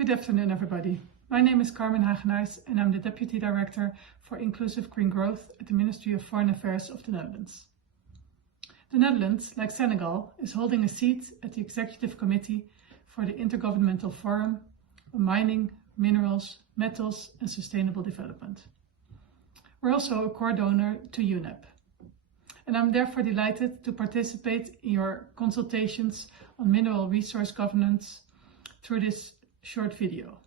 Good afternoon, everybody. My name is Carmen Hagenaars and I'm the Deputy Director for Inclusive Green Growth at the Ministry of Foreign Affairs of the Netherlands. The Netherlands, like Senegal, is holding a seat at the Executive Committee for the Intergovernmental Forum on Mining, Minerals, Metals and Sustainable Development. We're also a core donor to UNEP. And I'm therefore delighted to participate in your consultations on mineral resource governance through this short video.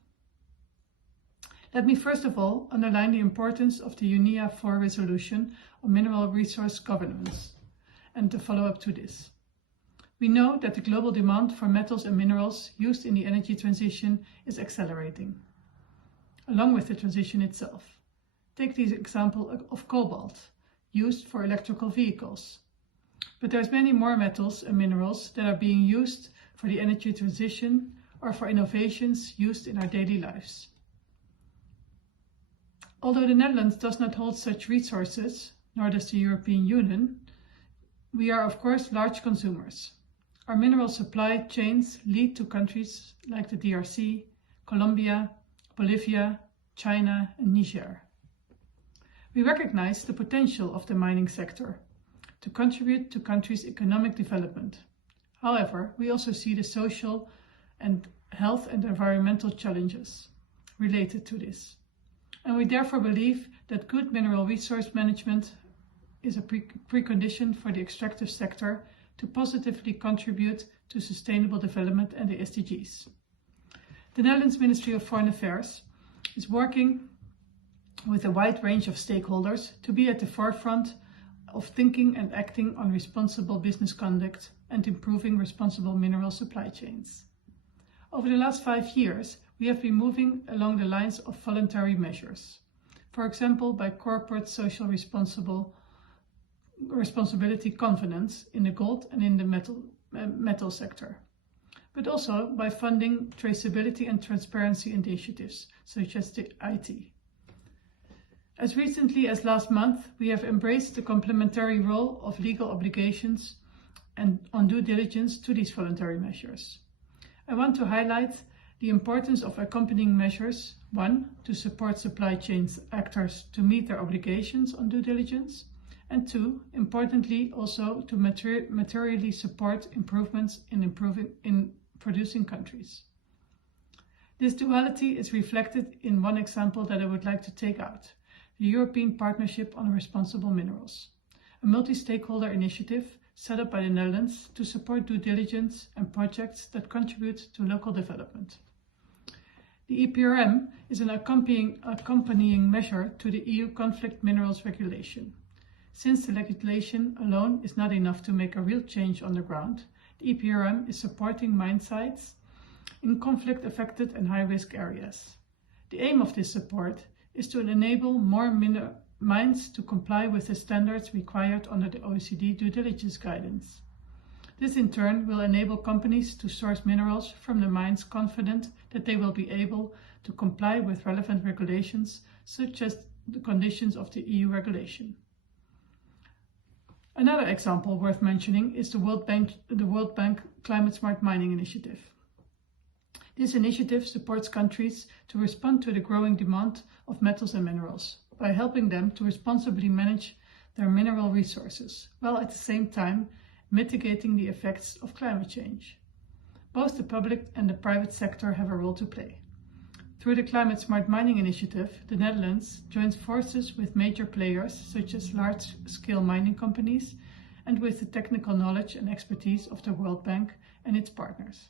Let me first of all underline the importance of the UNEA 4 resolution on mineral resource governance and the follow-up to this. We know that the global demand for metals and minerals used in the energy transition is accelerating, along with the transition itself. Take the example of cobalt, used for electrical vehicles. But there's many more metals and minerals that are being used for the energy transition or for innovations used in our daily lives. Although the Netherlands does not hold such resources, nor does the European Union, we are of course large consumers. Our mineral supply chains lead to countries like the DRC, Colombia, Bolivia, China and Niger. We recognize the potential of the mining sector to contribute to countries' economic development. However, we also see the social and health and environmental challenges related to this. And we therefore believe that good mineral resource management is a precondition for the extractive sector to positively contribute to sustainable development and the SDGs. The Netherlands Ministry of Foreign Affairs is working with a wide range of stakeholders to be at the forefront of thinking and acting on responsible business conduct and improving responsible mineral supply chains. Over the last 5 years, we have been moving along the lines of voluntary measures, for example by corporate social responsibility covenants in the gold and in the metal sector, but also by funding traceability and transparency initiatives such as the IT. As recently as last month, we have embraced the complementary role of legal obligations and on due diligence to these voluntary measures. I want to highlight the importance of accompanying measures, 1, to support supply chains actors to meet their obligations on due diligence, and 2, importantly also to materially support improvements in producing countries. This duality is reflected in one example that I would like to take out. The European Partnership on Responsible Minerals, a multi-stakeholder initiative set up by the Netherlands to support due diligence and projects that contribute to local development. The EPRM is an accompanying measure to the EU Conflict Minerals Regulation. Since the legislation alone is not enough to make a real change on the ground, the EPRM is supporting mine sites in conflict-affected and high-risk areas. The aim of this support is to enable more mines to comply with the standards required under the OECD due diligence guidance. This in turn will enable companies to source minerals from the mines confident that they will be able to comply with relevant regulations such as the conditions of the EU regulation. Another example worth mentioning is the World Bank Climate Smart Mining Initiative. This initiative supports countries to respond to the growing demand of metals and minerals by helping them to responsibly manage their mineral resources, while at the same time mitigating the effects of climate change. Both the public and the private sector have a role to play. Through the Climate Smart Mining Initiative, the Netherlands joins forces with major players such as large-scale mining companies and with the technical knowledge and expertise of the World Bank and its partners.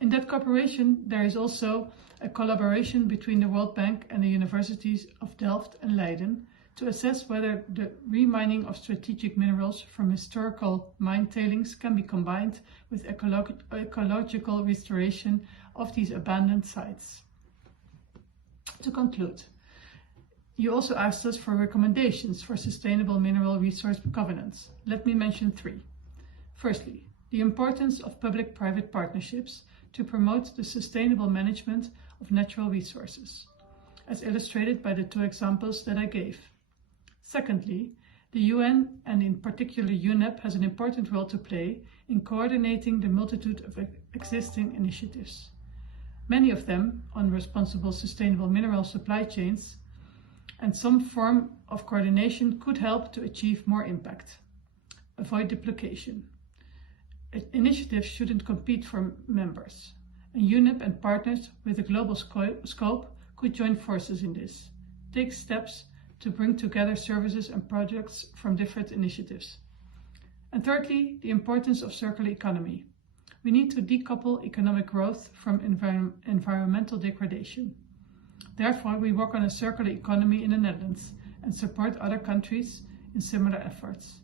In that cooperation, there is also a collaboration between the World Bank and the Universities of Delft and Leiden to assess whether the remining of strategic minerals from historical mine tailings can be combined with ecological restoration of these abandoned sites. To conclude, you also asked us for recommendations for sustainable mineral resource governance. Let me mention 3. Firstly, the importance of public-private partnerships to promote the sustainable management of natural resources, as illustrated by the 2 examples that I gave. Secondly, the UN and in particular UNEP has an important role to play in coordinating the multitude of existing initiatives. many of them on responsible sustainable mineral supply chains, and some form of coordination could help to achieve more impact. Avoid duplication. Initiatives shouldn't compete for members, and UNEP and partners with a global scope could join forces in this. Take steps to bring together services and projects from different initiatives. And thirdly, the importance of circular economy. We need to decouple economic growth from environmental degradation. Therefore, we work on a circular economy in the Netherlands and support other countries in similar efforts.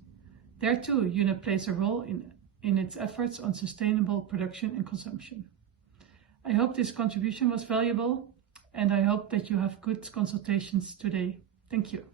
There too, UNEP plays a role in its efforts on sustainable production and consumption. I hope this contribution was valuable, and I hope that you have good consultations today. Thank you.